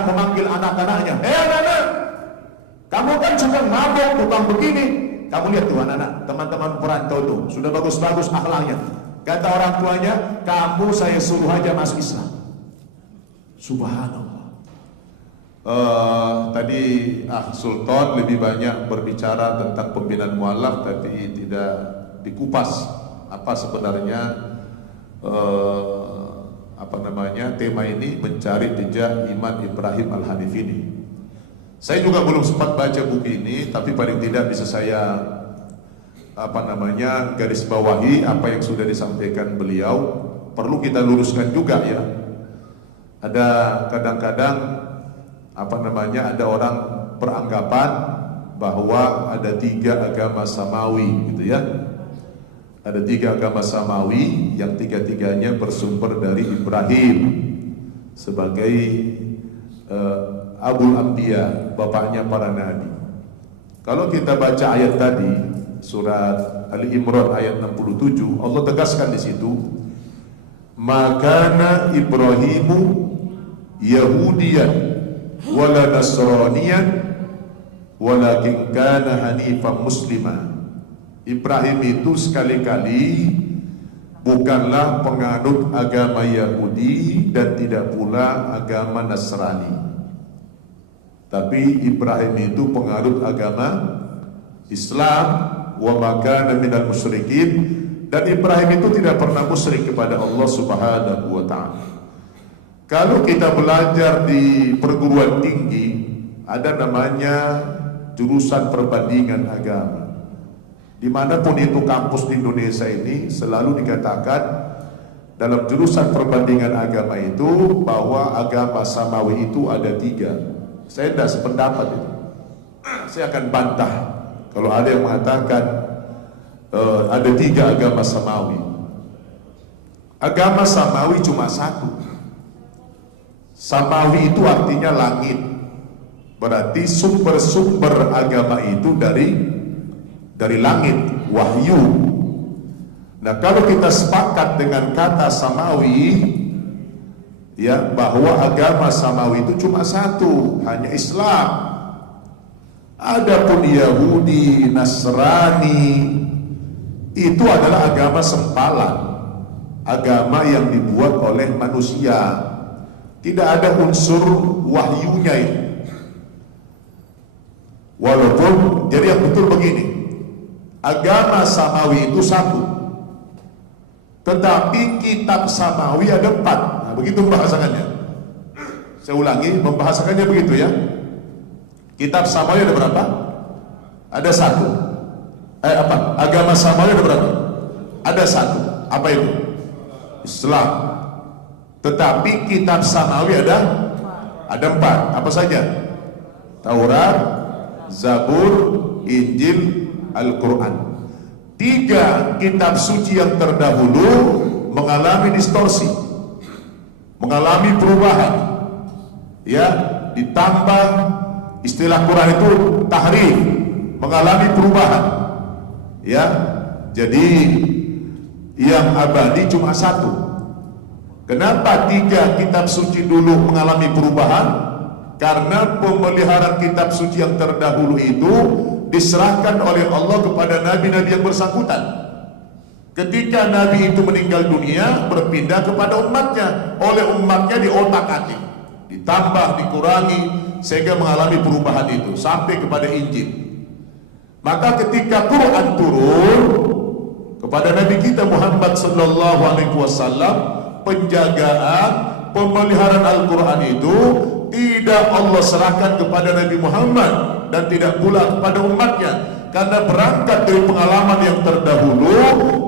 anak memanggil anak-anaknya, anak-anak, kamu kan suka mabuk, tukang begini. Kamu lihat tuh anak-anak, teman-teman perantau tuh, sudah bagus-bagus akhlaknya. Kata orang tuanya, kamu saya suruh aja masuk Islam. Subhanallah. Tadi Sultan lebih banyak berbicara tentang pembinaan mualaf, tapi tidak dikupas apa sebenarnya tema ini, mencari jejak Imam Ibrahim Al-Hanif ini. Saya juga belum sempat baca buku ini, tapi paling tidak bisa saya garis bawahi apa yang sudah disampaikan beliau. Perlu kita luruskan juga ya. Ada kadang-kadang ada orang beranggapan bahwa ada 3 agama samawi gitu ya. Ada 3 agama samawi yang 3-tiganya bersumber dari Ibrahim sebagai Abul Anbiya, bapaknya para nabi. Kalau kita baca ayat tadi, surat Ali Imran ayat 67, Allah tegaskan di situ, "Makana Ibrahimu Yahudiyan wala Nasraniyan walakin kana hanifan musliman." Ibrahim itu sekali-kali bukanlah penganut agama Yahudi dan tidak pula agama Nasrani, tapi Ibrahim itu penganut agama Islam, wa makana minal musyrikin, dan Ibrahim itu tidak pernah musyrik kepada Allah Subhanahu wa ta'ala. Kalau kita belajar di perguruan tinggi, ada namanya jurusan perbandingan agama. Dimanapun itu kampus di Indonesia ini selalu dikatakan dalam jurusan perbandingan agama itu bahwa agama samawi itu ada 3. Saya tidak sependapat itu. Saya akan bantah kalau ada yang mengatakan ada 3 agama samawi. Agama samawi cuma 1. Samawi itu artinya langit. Berarti sumber-sumber agama itu dari langit, wahyu. Nah, kalau kita sepakat dengan kata samawi, ya, bahwa agama samawi itu cuma 1, hanya Islam. Adapun Yahudi, Nasrani itu adalah agama sempalan, agama yang dibuat oleh manusia. Tidak ada unsur wahyunya itu. Walaupun, jadi yang betul begini, agama samawi itu 1, tetapi kitab samawi ada 4. Nah, begitu membahasakannya. Saya ulangi, membahasakannya begitu ya. Kitab samawi ada berapa? Ada 1. Agama samawi ada berapa? Ada 1. Apa itu? Islam. Tetapi kitab samawi ada 4. Apa saja? Taurat, Zabur, Injil, Al-Quran. 3 kitab suci yang terdahulu mengalami distorsi, mengalami perubahan, ya, ditambah istilah Quran itu tahrif, mengalami perubahan, ya. Jadi yang abadi cuma 1. Kenapa 3 kitab suci dulu mengalami perubahan? Karena pemeliharaan kitab suci yang terdahulu itu diserahkan oleh Allah kepada nabi-nabi yang bersangkutan. Ketika nabi itu meninggal dunia, berpindah kepada umatnya, oleh umatnya diotak-atik, ditambah, dikurangi, sehingga mengalami perubahan itu sampai kepada Injil. Maka ketika Quran turun kepada nabi kita Muhammad sallallahu alaihi wasallam, penjagaan, pemeliharaan Al-Quran itu tidak Allah serahkan kepada Nabi Muhammad dan tidak pula kepada umatnya, karena berangkat dari pengalaman yang terdahulu,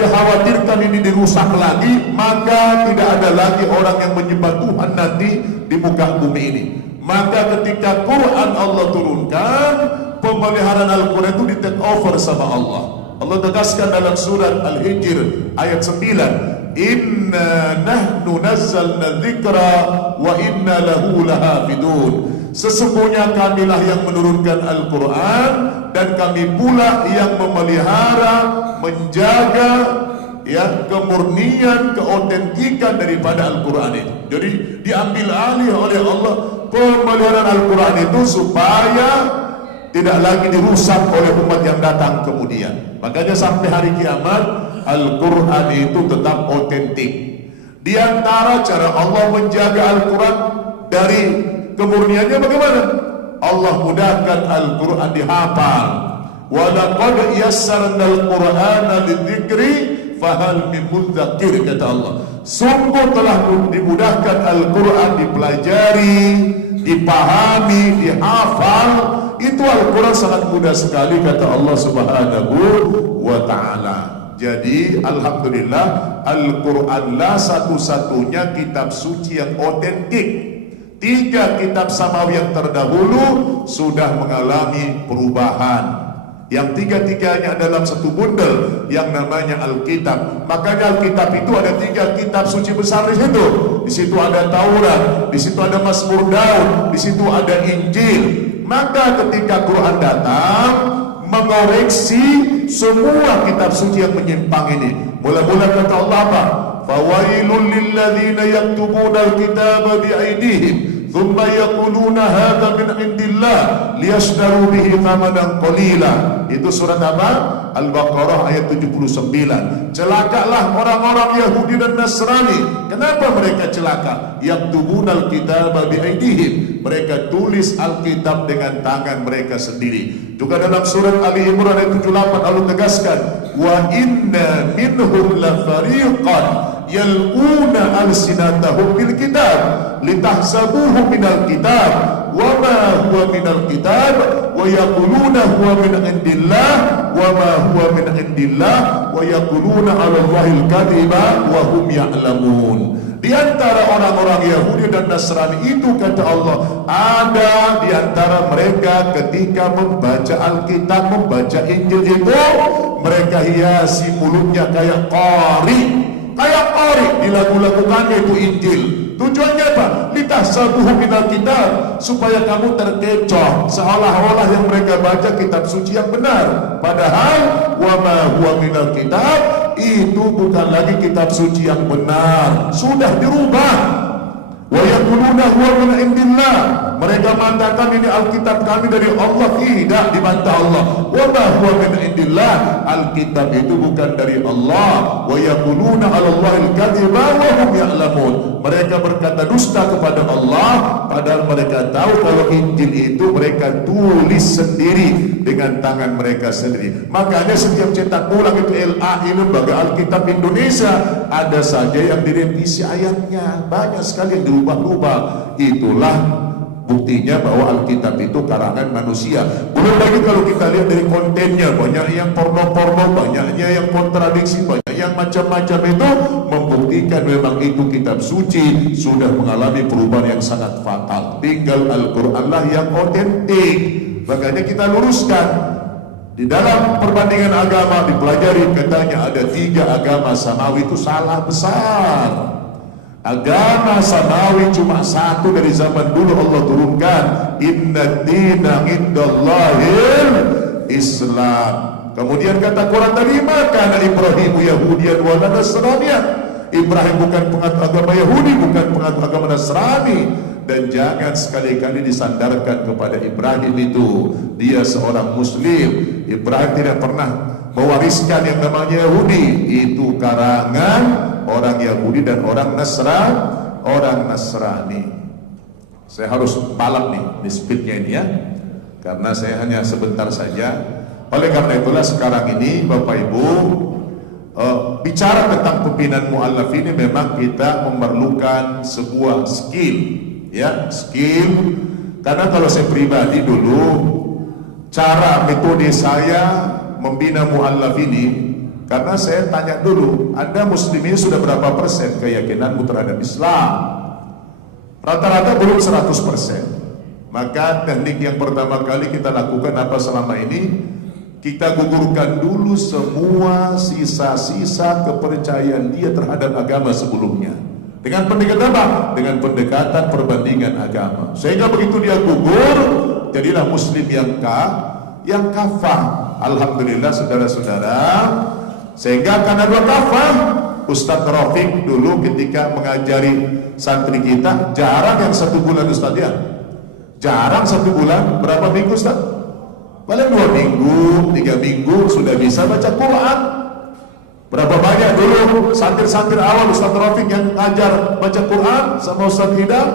dikhawatirkan ini dirusak lagi, maka tidak ada lagi orang yang menyembah Tuhan nanti di muka bumi ini. Maka ketika Quran Allah turunkan, pemeliharaan Al-Quran itu di take over sama Allah. Allah tegaskan dalam surat Al-Hijr ayat 9, "Inna nahnu nazzalna dzikra wa inna lahu lahafidun." Sesungguhnya kamilah yang menurunkan Al-Quran dan kami pula yang memelihara, menjaga, ya, kemurnian, keautentikan daripada Al-Quran itu. Jadi diambil alih oleh Allah pemeliharaan Al-Quran itu supaya tidak lagi dirusak oleh umat yang datang kemudian. Makanya sampai hari kiamat Al-Quran itu tetap otentik. Di antara cara Allah menjaga Al-Quran dari kemurniannya bagaimana? Allah mudahkan Al-Quran dihafal. Wa laqad yassarna al-Qur'ana lidzikri fahal min mudzakir, kata Allah. Sungguh telah dimudahkan Al-Quran dipelajari, dipahami, dihafal. Itu Al-Quran sangat mudah sekali, kata Allah Subhanahu wa ta'ala. Jadi alhamdulillah Al-Quranlah satu-satunya kitab suci yang otentik. 3 kitab samawi yang terdahulu sudah mengalami perubahan. Yang 3-tiganya dalam satu bundel yang namanya Alkitab. Makanya Alkitab itu ada 3 kitab suci besar di situ. Di situ ada Taurat, di situ ada Mazmur Daud, di situ ada Injil. Maka ketika Quran datang mengoreksi semua kitab suci yang menyimpang ini. Mula-mula kata Allah apa? Fawailul lilladzina yaktubuna alkitaba biaidihim thumma yaquluna hadza min indillah liyashtaru bihi thamanan qalila. Itu surat apa? Al-Baqarah ayat 79. Celakalah orang-orang Yahudi dan Nasrani. Kenapa mereka celaka? Yaktubuna alkitaba biaidihim. Mereka tulis Alkitab dengan tangan mereka sendiri. Juga dalam surat Ali Imran ayat 78 Allah tegaskan, wa inna minhum lafariqan yalquna alsinatahum bil kitab litahsabuhu minal kitab wa ma huwa minal kitab wa yaquluna huwa min indillah wa ma huwa min indillah wa yaquluna 'ala Allahil kadhiba wa hum ya'lamun. Di antara orang-orang Yahudi dan Nasrani itu, kata Allah, ada di antara mereka ketika membaca Alkitab, membaca Injil itu, mereka hiasi mulutnya kayak qari. Kayak qari dilagu-lagukannya itu Injil. Tujuannya apa? Litahsabuhu minal kitab, supaya kamu terkecoh seolah-olah yang mereka baca kitab suci yang benar. Padahal wa ma huwa minal kitab, itu bukan lagi kitab suci yang benar, sudah dirubah. Wa yaquluna huwa min indillah, mereka mengatakan ini Alkitab kami dari Allah. Tidak, dibantah Allah. Wa ma huwa min indillah, Alkitab itu bukan dari Allah. Wa yaquluna 'ala Allahil kadhiba wa hum ya'lamun, mereka berkata dusta kepada Allah padahal mereka tahu kalau Injil itu mereka tulis sendiri dengan tangan mereka sendiri. Makanya setiap cetak ulang itu LAI, Lembaga Alkitab Indonesia, ada saja yang direvisi ayatnya, banyak sekali yang dirubah-rubah. Itulah buktinya bahwa Alkitab itu karangan manusia. Belum lagi kalau kita lihat dari kontennya, banyak yang porno-porno, banyaknya yang kontradiksi, banyak yang macam-macam, itu membuktikan memang itu kitab suci sudah mengalami perubahan yang sangat fatal. Tinggal Al-Quran lah yang otentik. Makanya kita luruskan. Di dalam perbandingan agama dipelajari, katanya ada 3 agama samawi, itu salah besar. Agama samawi cuma 1 dari zaman dulu Allah turunkan, inna dina indallahil Islam. Kemudian kata Quran tadi, maka Ibrahim Yahudian wa Nasraniyan. Ibrahim bukan pengaku agama Yahudi, bukan pengaku agama Nasrani. Dan jangan sekali-kali disandarkan kepada Ibrahim itu dia seorang Muslim. Ibrahim tidak pernah mewariskan yang namanya Yahudi. Itu karangan orang Yahudi dan orang Nasrani. Saya harus balap nih di speednya ini ya, karena saya hanya sebentar saja. Oleh karena itulah sekarang ini Bapak Ibu, bicara tentang pembinaan mu'allaf ini memang kita memerlukan sebuah skill, ya, skill. Karena kalau saya pribadi dulu, cara metode saya membina mu'allaf ini, karena saya tanya dulu, Anda muslimin sudah berapa persen keyakinanmu terhadap Islam? Rata-rata belum 100%. Maka teknik yang pertama kali kita lakukan apa selama ini? Kita gugurkan dulu semua sisa-sisa kepercayaan dia terhadap agama sebelumnya. Dengan pendekatan apa? Dengan pendekatan perbandingan agama. Sehingga begitu dia gugur, jadilah muslim yang kafah. Alhamdulillah saudara-saudara. Sehingga karena dua kafah, Ustadz Rafiq dulu ketika mengajari santri kita, jarang yang 1 bulan Ustadz ya. Jarang 1 bulan, berapa minggu Ustaz? Paling 2 minggu, 3 minggu sudah bisa baca Quran. Berapa banyak dulu santri-santri awal Ustaz Rafiq yang ngajar baca Quran sama Ustaz Hidam,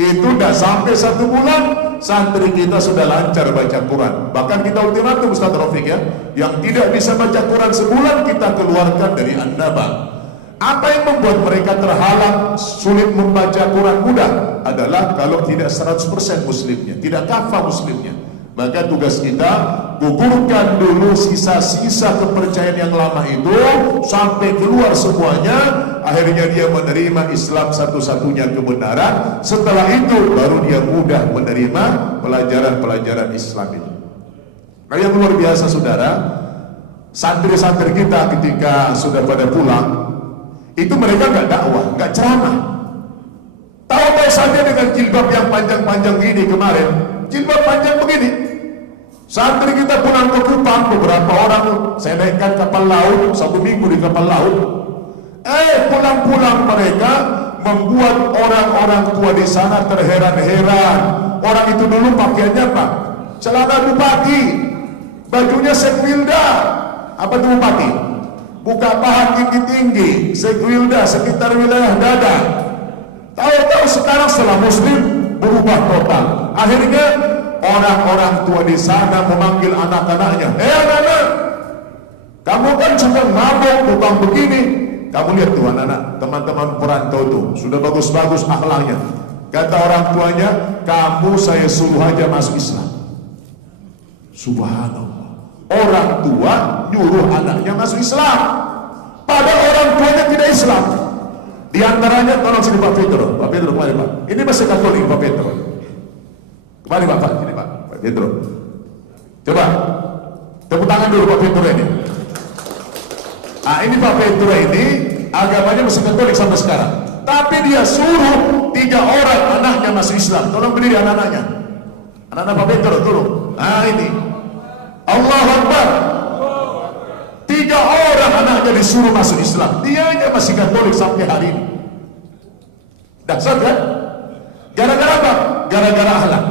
itu tidak sampai 1 bulan santri kita sudah lancar baca Quran. Bahkan kita ultimatum Ustaz Rafiq ya, yang tidak bisa baca Quran sebulan kita keluarkan dari An-Naba. Apa yang membuat mereka terhalang sulit membaca Quran mudah adalah kalau tidak 100% muslimnya, tidak kafah muslimnya. Maka tugas kita gugurkan dulu sisa-sisa kepercayaan yang lama itu sampai keluar semuanya. Akhirnya dia menerima Islam satu-satunya kebenaran. Setelah itu baru dia mudah menerima pelajaran-pelajaran Islam itu. Nah, yang luar biasa saudara, santri-santri kita ketika sudah pada pulang itu mereka nggak dakwah, nggak ceramah. Tahu-tahu saja dengan jilbab yang panjang-panjang ini kemarin, jilbab panjang begini. Santri kita pulang ke Kupang, beberapa orang saya naikkan kapal laut, 1 minggu di kapal laut. Pulang-pulang mereka membuat orang-orang tua di sana terheran-heran. Orang itu dulu pakaiannya apa? Celana bupati, bajunya sekwilda. Apa itu bupati? Buka paha tinggi-tinggi, sekwilda sekitar wilayah dada. Tahu-tahu sekarang setelah muslim berubah total. Akhirnya orang-orang tua di sana memanggil anak-anaknya, anak-anak, kamu kan sudah mabuk bukan begini. Kamu lihat tuh anak-anak, teman-teman perantau tuh sudah bagus-bagus akhlaknya. Kata orang tuanya, kamu saya suruh aja masuk Islam. Subhanallah. Orang tua nyuruh anaknya masuk Islam, padahal orang tuanya tidak Islam. Di antaranya, tolong sini Pak Pedro. Pak Pedro kemana Pak? Ini masih Katolik Pak Pedro. Kembali Pak, sini Pak Pedro. Coba tepuk tangan dulu Pak Pedro ini. Ini Pak Pedro ini agamanya masih Katolik sampai sekarang. Tapi dia suruh 3 orang anaknya masuk Islam. Tolong berdiri anak-anaknya. Anak-anak Pak Pedro, tolong. Ini Allahu Akbar. 3 orang anaknya disuruh masuk Islam. Dianya masih Katolik sampai hari ini. Dasar kan? Gara-gara apa? Gara-gara akhlak.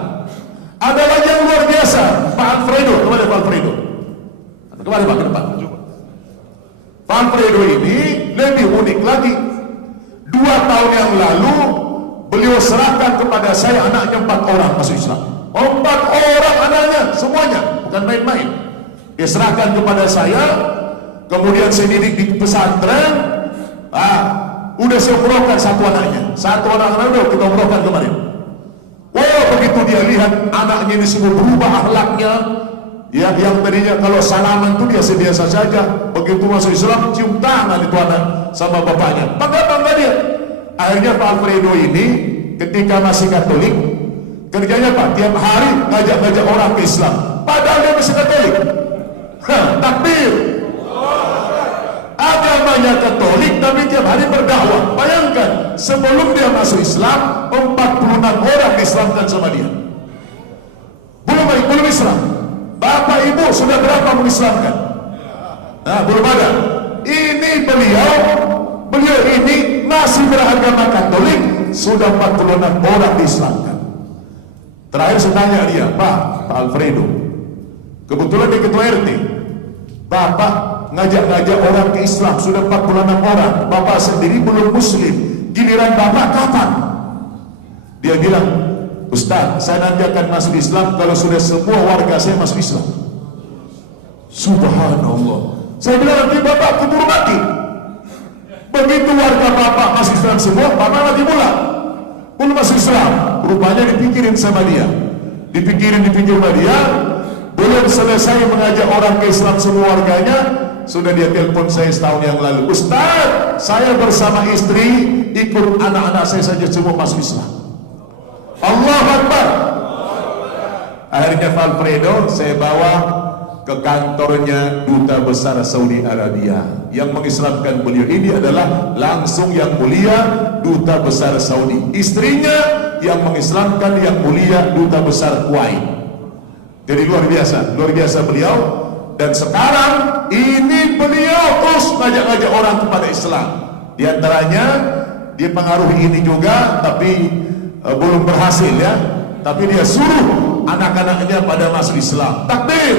Ada lagi yang luar biasa, Pak Alfredo. Kemana Pak Alfredo? Kemana Pak? Ke depan. Pak Alfredo ini lebih unik lagi. 2 tahun yang lalu beliau serahkan kepada saya anaknya 4 orang masuk Islam. 4 orang anaknya semuanya, bukan main-main. Dia serahkan kepada saya. Kemudian saya didik di pesantren. Udah saya umrohkan 1 anaknya. 1 anaknya udah kita umrohkan kemarin. Begitu dia lihat anaknya ini semua berubah akhlaknya. Ya, yang tadinya kalau salaman itu biasa-biasa saja, begitu masuk Islam cium tangan itu anak sama bapaknya. Bangga dia. Akhirnya Pak Alfredo ini ketika masih Katolik, kerjanya Pak tiap hari ngajak-ngajak orang ke Islam. Padahal dia masih Katolik. Takbir. Agamanya Katolik tapi tiap hari berdakwah. Bayangkan, sebelum dia masuk Islam 46 orang diislamkan sama dia. Belum Islam. Bapak ibu sudah berapa mengislamkan? Belum ada. Ini beliau ini masih beragama Katolik, sudah 46 orang diislamkan. Terakhir saya tanya dia, Pak Alfredo, kebetulan dia ketua RT. Bapak ngajak-ngajak orang ke Islam sudah 46 orang, Bapak sendiri belum muslim, giliran Bapak kapan? Dia bilang, Ustaz, saya nanti akan masuk Islam kalau sudah semua warga saya masuk Islam. Subhanallah. Saya bilang, nanti Bapak keburu mati. Begitu warga Bapak masuk Islam semua, Bapak mati pula. Belum masuk Islam. Rupanya dipikirin sama dia. Dipikirin sama dia. Belum selesai mengajak orang ke Islam semua warganya, sudah dia telepon saya setahun yang lalu. Ustaz, saya bersama istri ikut anak-anak saya saja semua masuk Islam. Allahu Akbar. Akhirnya Pak Alfredo saya bawa ke kantornya Duta Besar Saudi Arabia. Yang mengislamkan beliau ini adalah langsung yang mulia Duta Besar Saudi. Istrinya yang mengislamkan yang mulia Duta Besar Kuwait. Jadi luar biasa beliau. Dan sekarang ini beliau terus ngajak-ngajak orang kepada Islam. Di antaranya dia pengaruhi ini juga, tapi belum berhasil ya. tapi dia suruh anak-anaknya pada masuk Islam. Takbir.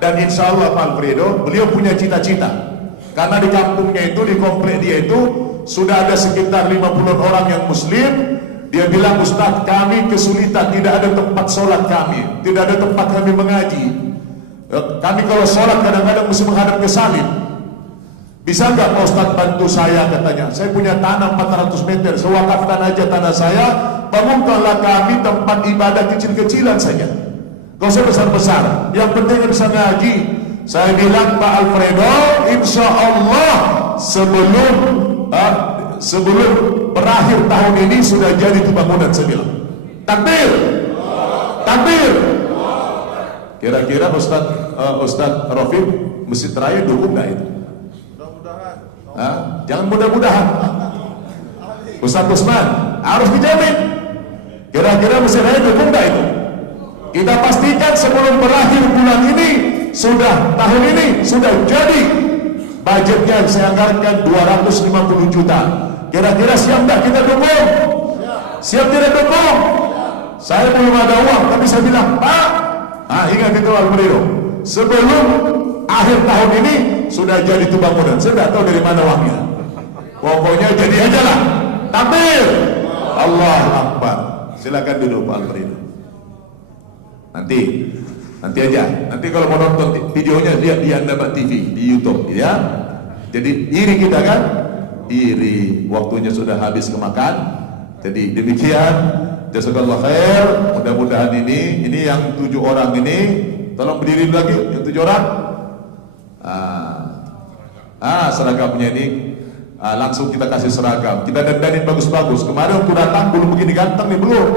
Dan insya Allah Pak Alfredo, beliau punya cita-cita, karena di kampungnya itu, di komplek dia itu sudah ada sekitar 50 orang yang muslim. Dia bilang, Ustaz, kami kesulitan, tidak ada tempat sholat kami, tidak ada tempat kami mengaji. Kami kalau sholat kadang-kadang mesti menghadap ke salib. Bisa nggak Pak Ustaz bantu saya, katanya. Saya punya tanah 400 meter, sewakafkan aja tanah saya, bangunkanlah kami tempat ibadah kecil-kecilan saja, gak usah besar-besar, yang penting bisa ngaji. Saya bilang, Pak Alfredo, insya Allah sebelum berakhir tahun ini sudah jadi itu bangunan. Saya bilang, takbir, takbir. Kira-kira Ustaz Rafiq Masjid Raya dukung nggak itu? Jangan mudah-mudahan. Ustaz Usman harus dijamin. Kira-kira Masjid Raya dukung nggak itu? Kita pastikan sebelum berakhir bulan ini, sudah tahun ini sudah jadi. Budgetnya saya anggarkan 250 juta. Kira-kira siap nggak kita dukung? Siap tidak dukung? Saya belum ada uang, tapi saya bilang, Pak, ingat itu Alfredo, sebelum akhir tahun ini sudah jadi itu bangunan. Saya tidak tahu dari mana uangnya, pokoknya jadi aja lah. Takbir, Allah Akbar. Silakan duduk Pak Alfredo. Nanti aja. Nanti kalau mau nonton videonya, lihat di Andaba TV di YouTube, ya. Jadi iri kita kan? Iri. Waktunya sudah habis kemakan. Jadi demikian. Jazakallah khair. Mudah-mudahan ini yang 7 orang ini, tolong berdiri lagi yang 7 orang. Seragamnya ini langsung kita kasih seragam. Kita dandanin bagus-bagus. Kemarin waktu datang belum begini ganteng nih, belum.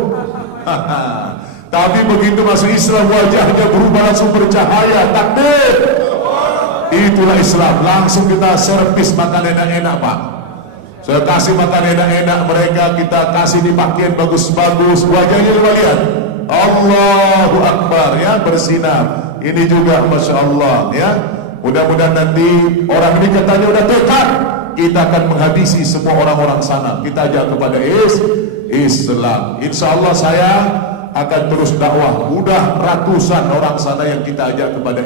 Tapi begitu masuk Islam wajahnya berubah, langsung bercahaya. Takbir. Itulah Islam. Langsung kita servis makan enak-enak, Pak. Saya kasih makan enak-enak mereka, kita kasih di pakaian bagus-bagus, wajahnya lihat. Allahu Akbar, ya, bersinar. Ini juga Masya Allah, ya. Mudah-mudahan nanti orang ini katanya udah tekad, kita akan menghabisi semua orang-orang sana. Kita ajak kepada Islam. Insya Allah saya akan terus dakwah. Udah ratusan orang sana yang kita ajak kepada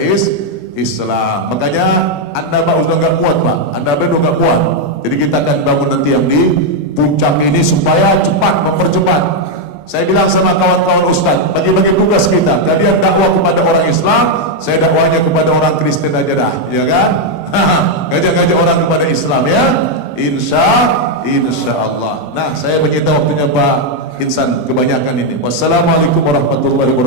Islam. Makanya Andaba udah nggak muat, Pak. Andaba udah nggak muat. Jadi kita akan bangun nanti yang di puncak ini supaya cepat, mempercepat. Saya bilang sama kawan-kawan Ustaz, bagi-bagi tugas kita. Kalian dakwah kepada orang Islam, saya dakwahnya kepada orang Kristen aja dah, ya kan? Ngajak-ngajak orang kepada Islam, ya. Insya Allah. Nah, saya menyita waktunya Pak Insan kebanyakan ini. Wassalamualaikum warahmatullahi wabarakatuh.